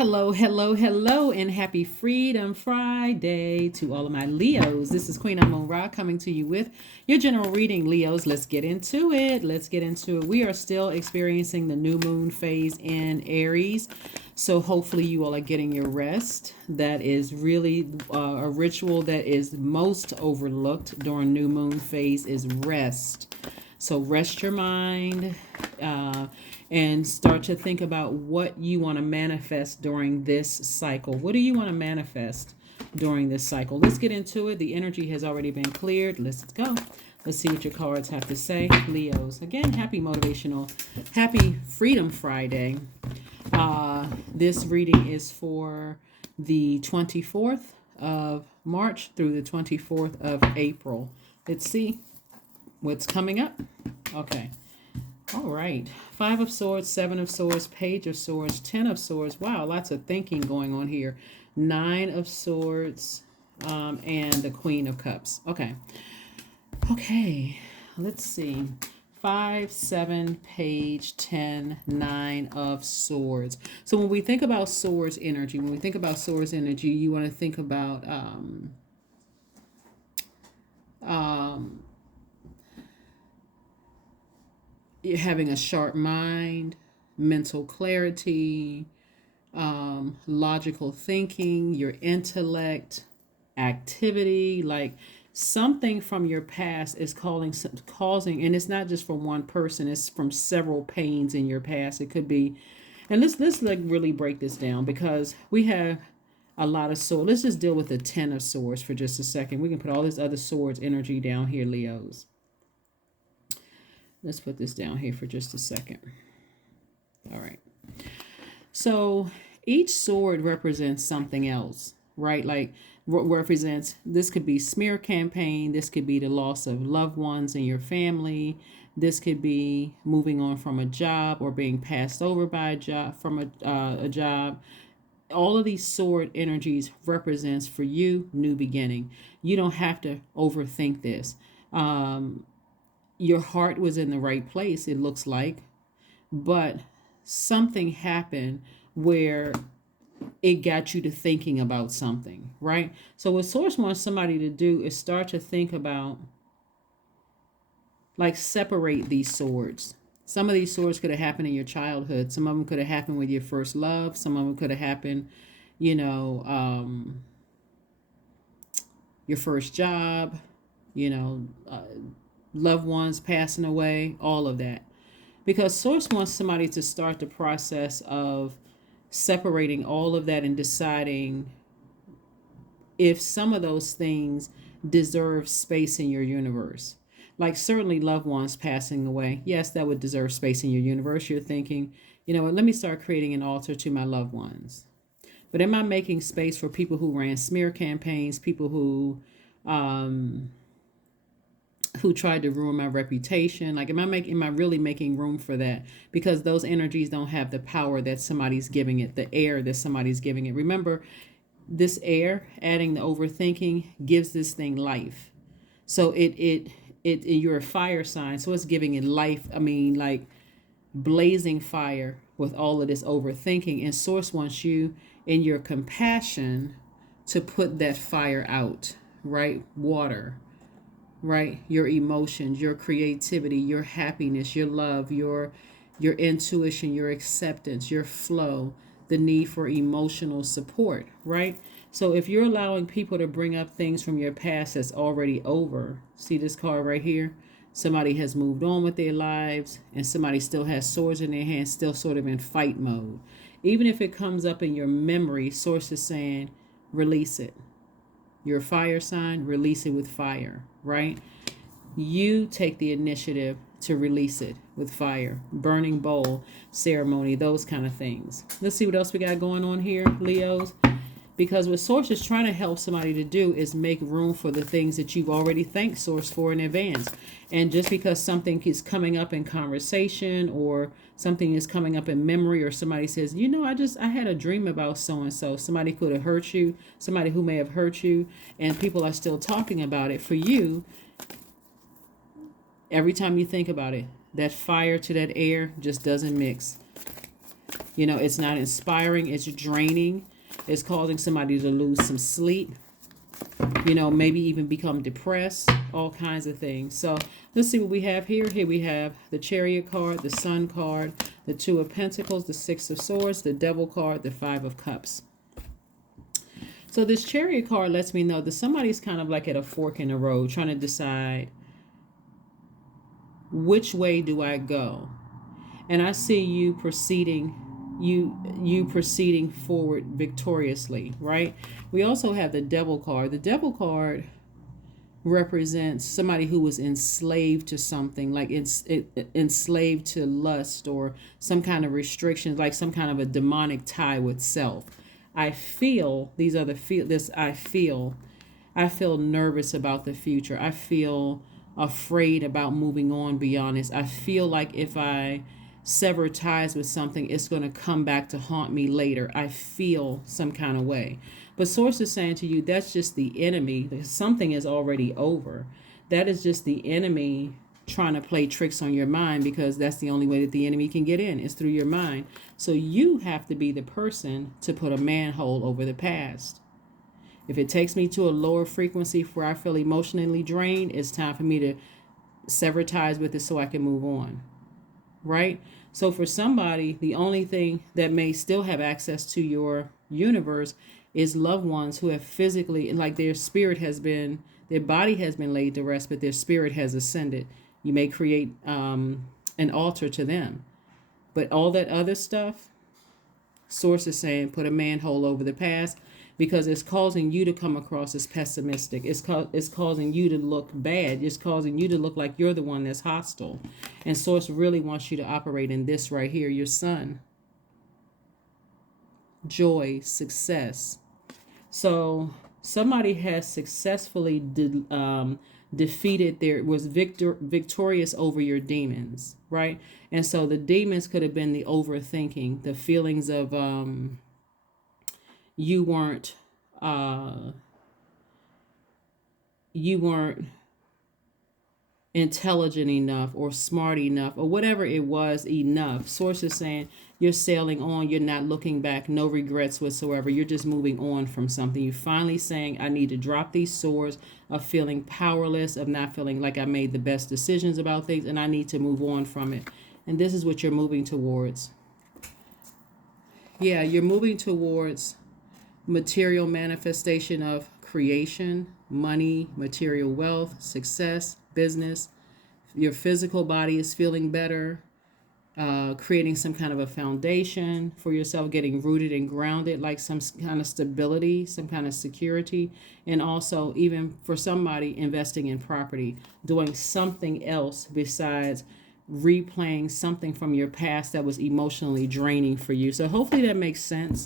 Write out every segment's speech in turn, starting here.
Hello, hello, hello, and happy Freedom Friday to all of my Leos. This is Queen Amon Ra coming to you with your general reading, Leos. Let's get into it. Let's get into it. We are still experiencing the new moon phase in Aries. So hopefully you all are getting your rest. That is really a ritual that is most overlooked during new moon phase is rest. So rest your mind and start to think about what you want to manifest during this cycle. What do you want to manifest during this cycle? Let's get into it. The energy has already been cleared. Let's go. Let's see what your cards have to say. Leos, again, happy motivational, happy Freedom Friday. This reading is for the 24th of March through the 24th of April. Let's see what's coming up. Okay. All right. 5 of Swords, 7 of Swords, Page of Swords, 10 of Swords. Wow, lots of thinking going on here. 9 of Swords, and the Queen of Cups. Okay. Okay. Let's see. 5, 7, Page, 10, 9 of Swords. So when we think about Swords energy, you want to think about having a sharp mind, mental clarity, logical thinking, your intellect, activity, like something from your past is causing, and it's not just from one person, it's from several pains in your past. It could be, and let's like really break this down because we have a lot of swords. Let's just deal with the 10 of Swords for just a second. We can put all this other swords energy down here, Leos. Let's put this down here for just a second. All right. So each sword represents something else, right? Like represents, this could be smear campaign. This could be the loss of loved ones in your family. This could be moving on from a job or being passed over by a job a job. All of these sword energies represents for you new beginning. You don't have to overthink this. Your heart was in the right place, it looks like, but something happened where it got you to thinking about something, right? So what Source wants somebody to do is start to think about, like, separate these swords. Some of these swords could have happened in your childhood. Some of them could have happened with your first love. Some of them could have happened, your first job, loved ones passing away, all of that. Because Source wants somebody to start the process of separating all of that and deciding if some of those things deserve space in your universe. Like certainly loved ones passing away. Yes, that would deserve space in your universe. You're thinking, you know what, let me start creating an altar to my loved ones. But am I making space for people who ran smear campaigns, people who tried to ruin my reputation? Like, am I really making room for that? Because those energies don't have the power that somebody's giving it, the air that somebody's giving it. Remember, this air, adding the overthinking, gives this thing life. So you're a fire sign, so it's giving it life. I mean, like blazing fire with all of this overthinking. And Source wants you in your compassion to put that fire out, right? Water, right? Your emotions, your creativity, your happiness, your love, your intuition, your acceptance, your flow, the need for emotional support, right? So if you're allowing people to bring up things from your past that's already over, see this card right here? Somebody has moved on with their lives and somebody still has swords in their hands, still sort of in fight mode. Even if it comes up in your memory, Source is saying, release it. You're a fire sign, release it with fire, right? You take the initiative to release it with fire, burning bowl ceremony, those kind of things. Let's see what else we got going on here, Leos. Because what Source is trying to help somebody to do is make room for the things that you've already thanked Source for in advance. And just because something is coming up in conversation or something is coming up in memory, or somebody says, I had a dream about so-and-so. Somebody could have hurt you, somebody who may have hurt you, and people are still talking about it. For you, every time you think about it, that fire to that air just doesn't mix. You know, it's not inspiring, it's draining. It's causing somebody to lose some sleep, you know, maybe even become depressed, all kinds of things. So let's see what we have here. Here we have the Chariot card, the Sun card, the Two of Pentacles, the Six of Swords, the Devil card, the Five of Cups. So this Chariot card lets me know that somebody's kind of like at a fork in the road, trying to decide, which way do I go? And I see you proceeding, you proceeding forward victoriously, right? We also have the Devil card. The Devil card represents somebody who was enslaved to something, like enslaved to lust or some kind of restrictions, like some kind of a demonic tie with self. I feel these are the feel this I feel nervous about the future. I feel afraid about moving on beyond this. I feel like if I sever ties with something, it's going to come back to haunt me later. I feel some kind of way. But Source is saying to you, that's just the enemy. Something is already over. That is just the enemy trying to play tricks on your mind, because that's the only way that the enemy can get in, is through your mind. So you have to be the person to put a manhole over the past. If it takes me to a lower frequency where I feel emotionally drained, it's time for me to sever ties with it so I can move on. Right? So for somebody, the only thing that may still have access to your universe is loved ones who have physically, like their spirit has been, their body has been laid to rest, but their spirit has ascended. You may create an altar to them. But all that other stuff, Source is saying, put a manhole over the past, because it's causing you to come across as pessimistic. It's causing you to look bad. It's causing you to look like you're the one that's hostile. And Source really wants you to operate in this right here, your Sun. Joy, success. So somebody has successfully defeated victorious over your demons, right? And so the demons could have been the overthinking, the feelings of you weren't intelligent enough or smart enough or whatever it was enough. Source is saying you're sailing on, you're not looking back, no regrets whatsoever. You're just moving on from something. You're finally saying, I need to drop these swords of feeling powerless, of not feeling like I made the best decisions about things, and I need to move on from it. And this is what you're moving towards. Yeah, you're moving towards material manifestation of creation, money, material wealth, success, business. Your physical body is feeling better, creating some kind of a foundation for yourself, getting rooted and grounded, like some kind of stability, some kind of security. And also, even for somebody, investing in property, doing something else besides replaying something from your past that was emotionally draining for you. So hopefully that makes sense,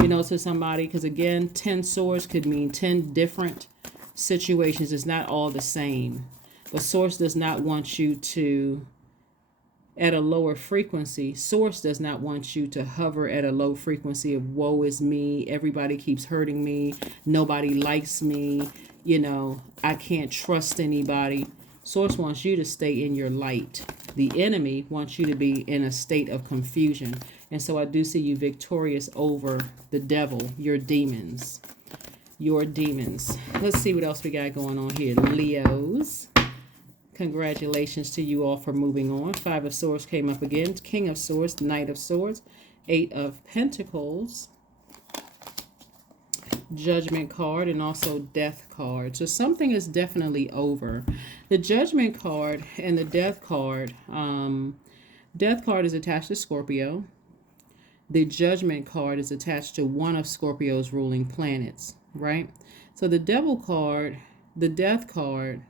you know, to somebody, because again, 10 swords could mean 10 different situations. It's not all the same. But Source does not want you to, at a lower frequency, Source does not want you to hover at a low frequency of woe is me, everybody keeps hurting me, nobody likes me, you know, I can't trust anybody. Source wants you to stay in your light. The enemy wants you to be in a state of confusion. And so I do see you victorious over the devil, your demons. Your demons. Let's see what else we got going on here. Leos. Congratulations to you all for moving on. Five of Swords came up again. King of Swords, Knight of Swords, Eight of Pentacles, Judgment card, and also Death card. So something is definitely over. The Judgment card and the Death card is attached to Scorpio. The Judgment card is attached to one of Scorpio's ruling planets, right? So the Devil card, the Death card,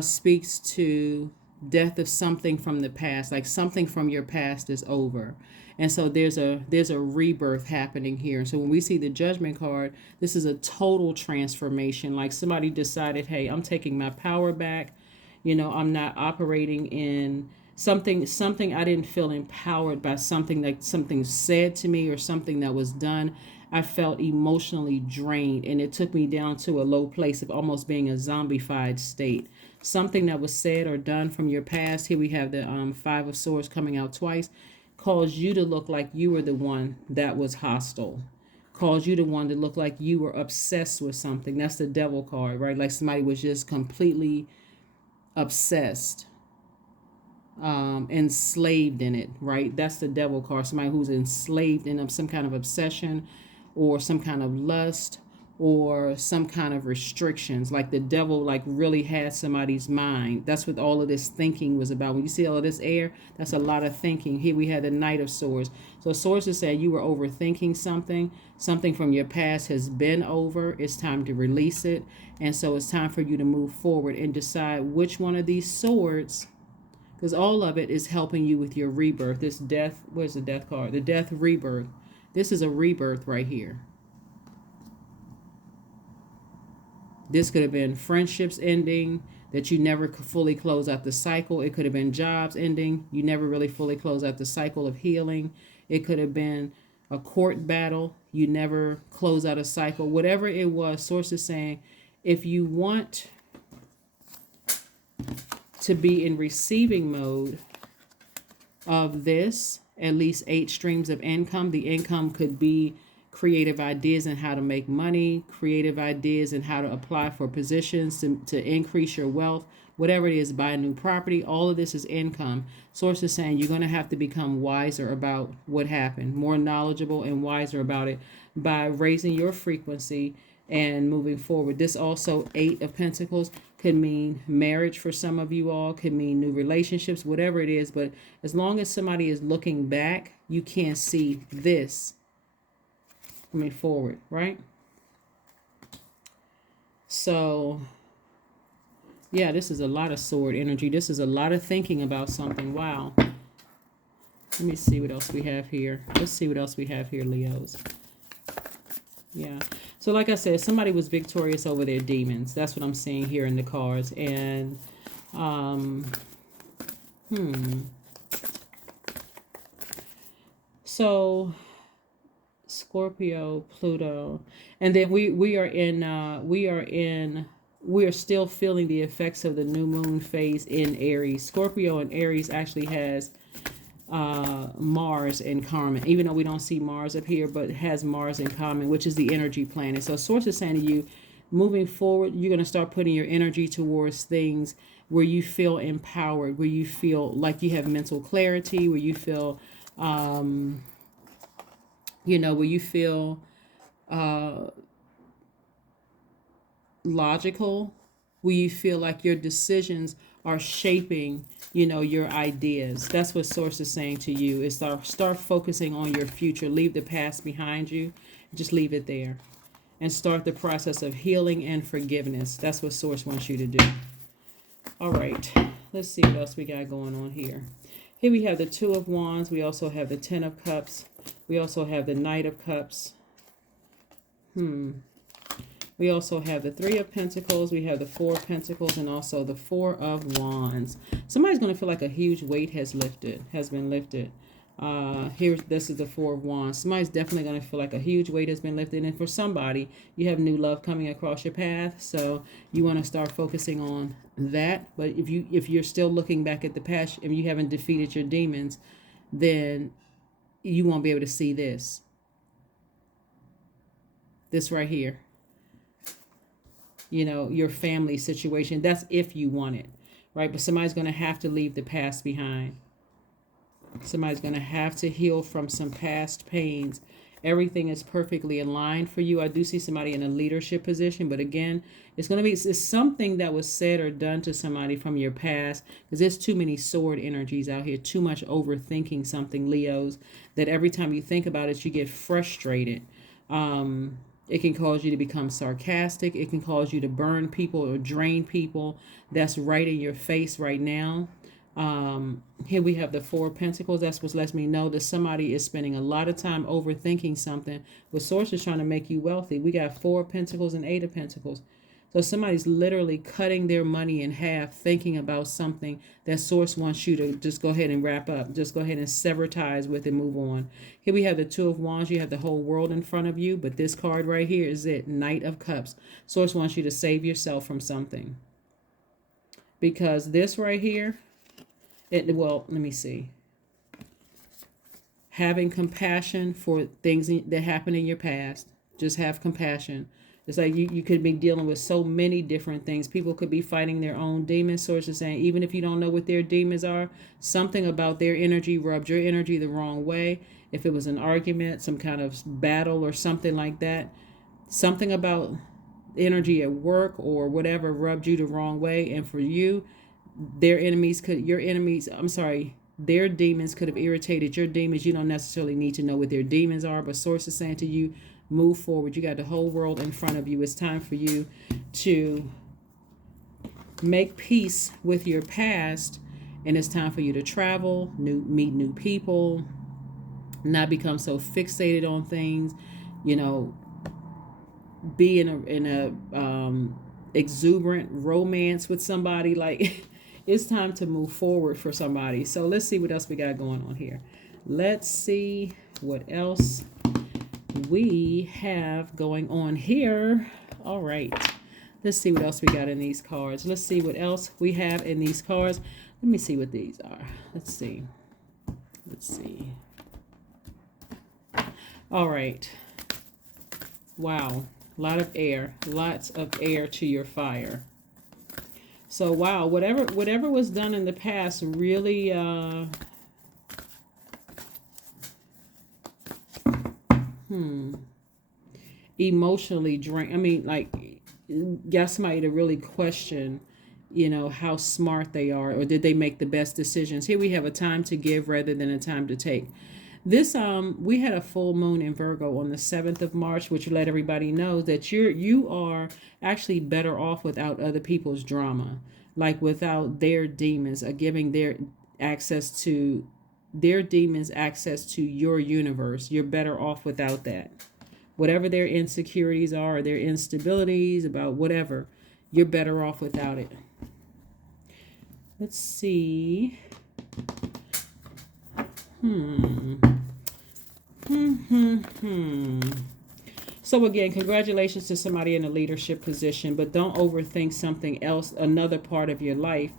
speaks to death of something from the past, like something from your past is over. And so there's a rebirth happening here. So when we see the Judgment card, this is a total transformation. Like somebody decided, hey, I'm taking my power back. You know, I'm not operating in something I didn't feel empowered by, something said to me or something that was done. I felt emotionally drained, and it took me down to a low place of almost being a zombified state. Something that was said or done from your past. Here we have the Five of Swords coming out twice, caused you to look like you were the one that was hostile, caused you the one to look like you were obsessed with something. That's the devil card, right? Like somebody was just completely obsessed, enslaved in it, right? That's the devil card. Somebody who's enslaved in some kind of obsession or some kind of lust or some kind of restrictions. Like the devil like really had somebody's mind. That's what all of this thinking was about. When you see all of this air, that's a lot of thinking. Here we had the Knight of Swords. So Swords is saying you were overthinking something. Something from your past has been over. It's time to release it. And so it's time for you to move forward and decide which one of these swords, because all of it is helping you with your rebirth. This death, where's the death card? The death rebirth. This is a rebirth right here. This could have been friendships ending, that you never fully close out the cycle. It could have been jobs ending. You never really fully close out the cycle of healing. It could have been a court battle. You never close out a cycle. Whatever it was, Source is saying, if you want to be in receiving mode of this, at least 8 streams of income. The income could be creative ideas in how to make money, creative ideas in how to apply for positions to increase your wealth, whatever it is, buy a new property. All of this is income. Source is saying you're going to have to become wiser about what happened, more knowledgeable and wiser about it by raising your frequency and moving forward. This also, 8 of Pentacles, could mean marriage for some of you all, could mean new relationships, whatever it is. But as long as somebody is looking back, you can't see this coming forward, right? So yeah, this is a lot of sword energy. This is a lot of thinking about something. Wow. Let me see what else we have here. Let's see what else we have here, Leos. Yeah. So like I said, somebody was victorious over their demons. That's what I'm seeing here in the cards. And so Scorpio, Pluto, and then we are still feeling the effects of the new moon phase in Aries. Scorpio and Aries actually has Mars in common, even though we don't see Mars up here, but it has Mars in common, which is the energy planet. So Source is saying to you, moving forward, you're going to start putting your energy towards things where you feel empowered, where you feel like you have mental clarity, where you feel where you feel logical, where you feel like your decisions are shaping, your ideas. That's what Source is saying to you, is start focusing on your future. Leave the past behind you. Just leave it there. And start the process of healing and forgiveness. That's what Source wants you to do. All right. Let's see what else we got going on here. Here we have the 2 of Wands. We also have the 10 of Cups. We also have the Knight of Cups. We also have the 3 of Pentacles. We have the 4 of Pentacles and also the 4 of Wands. Somebody's going to feel like a huge weight has been lifted. This is the 4 of Wands. Somebody's definitely going to feel like a huge weight has been lifted. And for somebody, you have new love coming across your path. So you want to start focusing on that. But if you're still looking back at the past, if you haven't defeated your demons, then you won't be able to see this. This right here. Your family situation. That's if you want it, right? But somebody's going to have to leave the past behind. Somebody's going to have to heal from some past pains. Everything is perfectly aligned for you. I do see somebody in a leadership position, but again, it's something that was said or done to somebody from your past, because there's too many sword energies out here, too much overthinking something, Leos, that every time you think about it, you get frustrated. It can cause you to become sarcastic. It can cause you to burn people or drain people. That's right in your face right now. Here we have the 4 of Pentacles. That's what lets me know that somebody is spending a lot of time overthinking something. But Source is trying to make you wealthy. We got 4 of Pentacles and 8 of Pentacles. So somebody's literally cutting their money in half, thinking about something that Source wants you to just go ahead and wrap up. Just go ahead and sever ties with and move on. Here we have the 2 of Wands. You have the whole world in front of you. But this card right here is it, Knight of Cups. Source wants you to save yourself from something. Because this right here, let me see. having compassion for things that happened in your past. Just have compassion. It's like you could be dealing with so many different things. People could be fighting their own demons. Sources saying, even if you don't know what their demons are, something about their energy rubbed your energy the wrong way. If it was an argument, some kind of battle or something like that, something about energy at work or whatever rubbed you the wrong way. And for you, their demons could have irritated your demons. You don't necessarily need to know what their demons are, but source is saying to you, move forward. You got the whole world in front of you. It's time for you to make peace with your past, and it's time for you to travel, meet new people, not become so fixated on things, be in a exuberant romance with somebody. Like, it's time to move forward for somebody. So let's see what else we got going on here. Let's see what else we have going on here. All right. Let's see what else we got in these cards. Let's see what else we have in these cards. Let me see what these are. Let's see. All right. Wow. Lots of air to your fire. So wow, whatever was done in the past really emotionally drain. I mean, like, got somebody to really question, how smart they are, or did they make the best decisions. Here we have a time to give rather than a time to take. This we had a full moon in Virgo on the 7th of March, which let everybody know that you are actually better off without other people's drama, like without their demons, giving their demons access to your universe. You're better off without that. Whatever their insecurities are, or their instabilities about whatever, you're better off without it. Let's see. So again, congratulations to somebody in a leadership position, but don't overthink something else, another part of your life,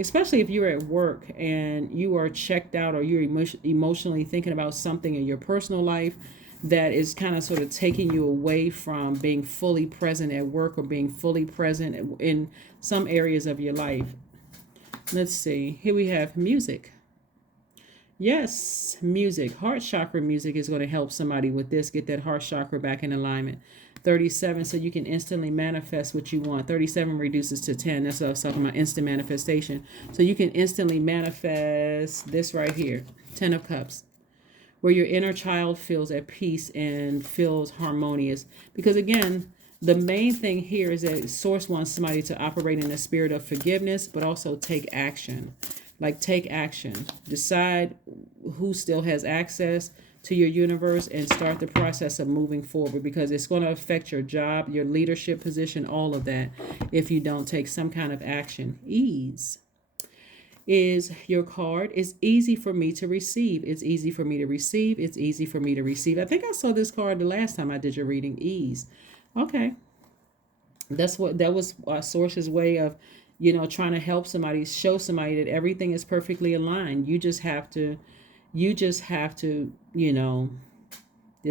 especially if you're at work and you are checked out, or you're emotionally thinking about something in your personal life that is kind of sort of taking you away from being fully present at work, or being fully present in some areas of your life. Let's see. Here we have music. Yes, music. Heart chakra music is going to help somebody with this. Get that heart chakra back in alignment. 37, so you can instantly manifest what you want. 37 reduces to 10. That's what I was talking about, instant manifestation. So you can instantly manifest this right here, 10 of Cups, where your inner child feels at peace and feels harmonious. Because again, the main thing here is that Source wants somebody to operate in a spirit of forgiveness, but also take action. Like, take action. Decide who still has access to your universe and start the process of moving forward, because it's going to affect your job, your leadership position, all of that, if you don't take some kind of action. Ease is your card. It's easy for me to receive. It's easy for me to receive. It's easy for me to receive. I think I saw this card the last time I did your reading. Ease. Okay. That was Source's way of, trying to help somebody, show somebody that everything is perfectly aligned. You just have to, this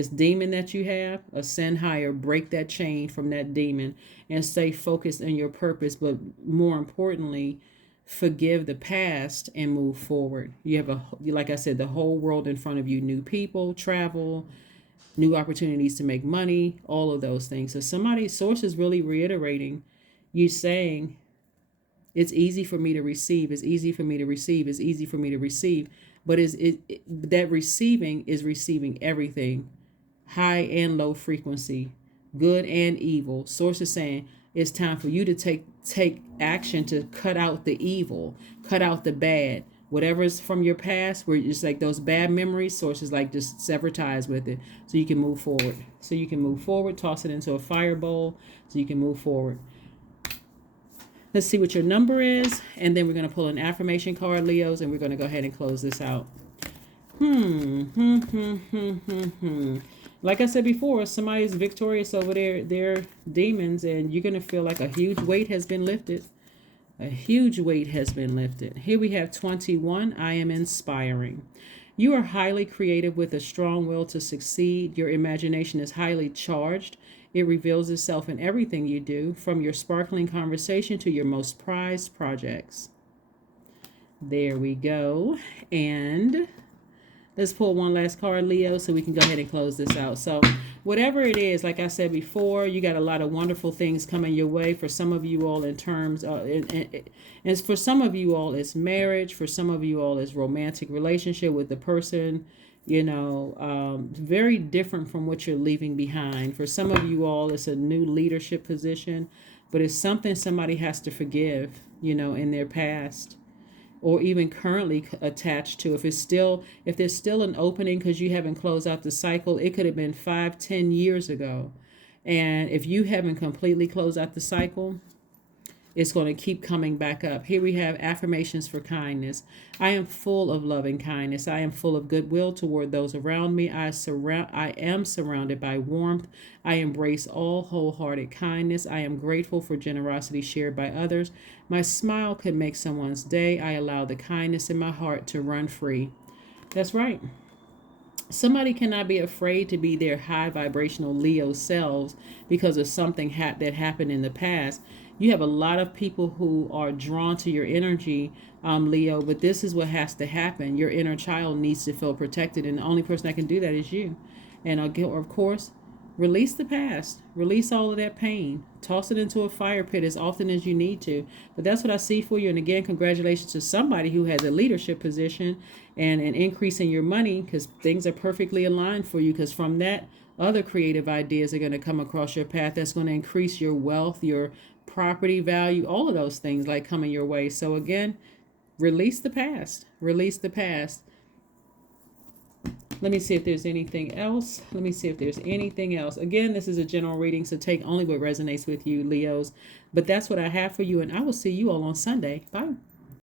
demon that you have, ascend higher, break that chain from that demon, and stay focused on your purpose. But more importantly, forgive the past and move forward. You have like I said, the whole world in front of you. New people, travel, new opportunities to make money, all of those things. So Source is really reiterating you, saying, it's easy for me to receive. It's easy for me to receive. It's easy for me to receive. But that receiving is receiving everything, high and low frequency, good and evil. Source is saying it's time for you to take action to cut out the evil, cut out the bad. Whatever is from your past, where it's like those bad memories, Source is like, just sever ties with it so you can move forward. Toss it into a fire bowl so you can move forward. Let's see what your number is, and then we're going to pull an affirmation card, Leos, and we're going to go ahead and close this out. Like I said before, somebody's victorious over their demons, and you're going to feel like a huge weight has been lifted. A huge weight has been lifted. Here we have 21. I am inspiring. You are highly creative with a strong will to succeed. Your imagination is highly charged. It reveals itself in everything you do, from your sparkling conversation to your most prized projects. There we go. And let's pull one last card, Leo, so we can go ahead and close this out. So whatever it is, like I said before, you got a lot of wonderful things coming your way. For some of you all, in terms of, and for some of you all, it's marriage. For some of you all, it's romantic relationship with the person, very different from what you're leaving behind. For some of you all, it's a new leadership position, but it's something somebody has to forgive, in their past, or even currently attached to. If there's still an opening because you haven't closed out the cycle, it could have been 5-10 years ago. And if you haven't completely closed out the cycle, it's going to keep coming back up. Here we have affirmations for kindness. I am full of loving kindness. I am full of goodwill toward those around me. I am surrounded by warmth. I embrace all wholehearted kindness. I am grateful for generosity shared by others. My smile could make someone's day. I allow the kindness in my heart to run free. That's right. Somebody cannot be afraid to be their high vibrational Leo selves because of something that happened in the past. You have a lot of people who are drawn to your energy, Leo, but this is what has to happen. Your inner child needs to feel protected, and the only person that can do that is you. And of course, release the past. Release all of that pain. Toss it into a fire pit as often as you need to. But that's what I see for you. And again, congratulations to somebody who has a leadership position and an increase in your money, because things are perfectly aligned for you. Because from that, other creative ideas are going to come across your path that's going to increase your wealth, your property value, all of those things like coming your way. So again, release the past. Release the past. Let me see if there's anything else. Again, this is a general reading, so take only what resonates with you, Leos. But that's what I have for you, and I will see you all on Sunday. Bye.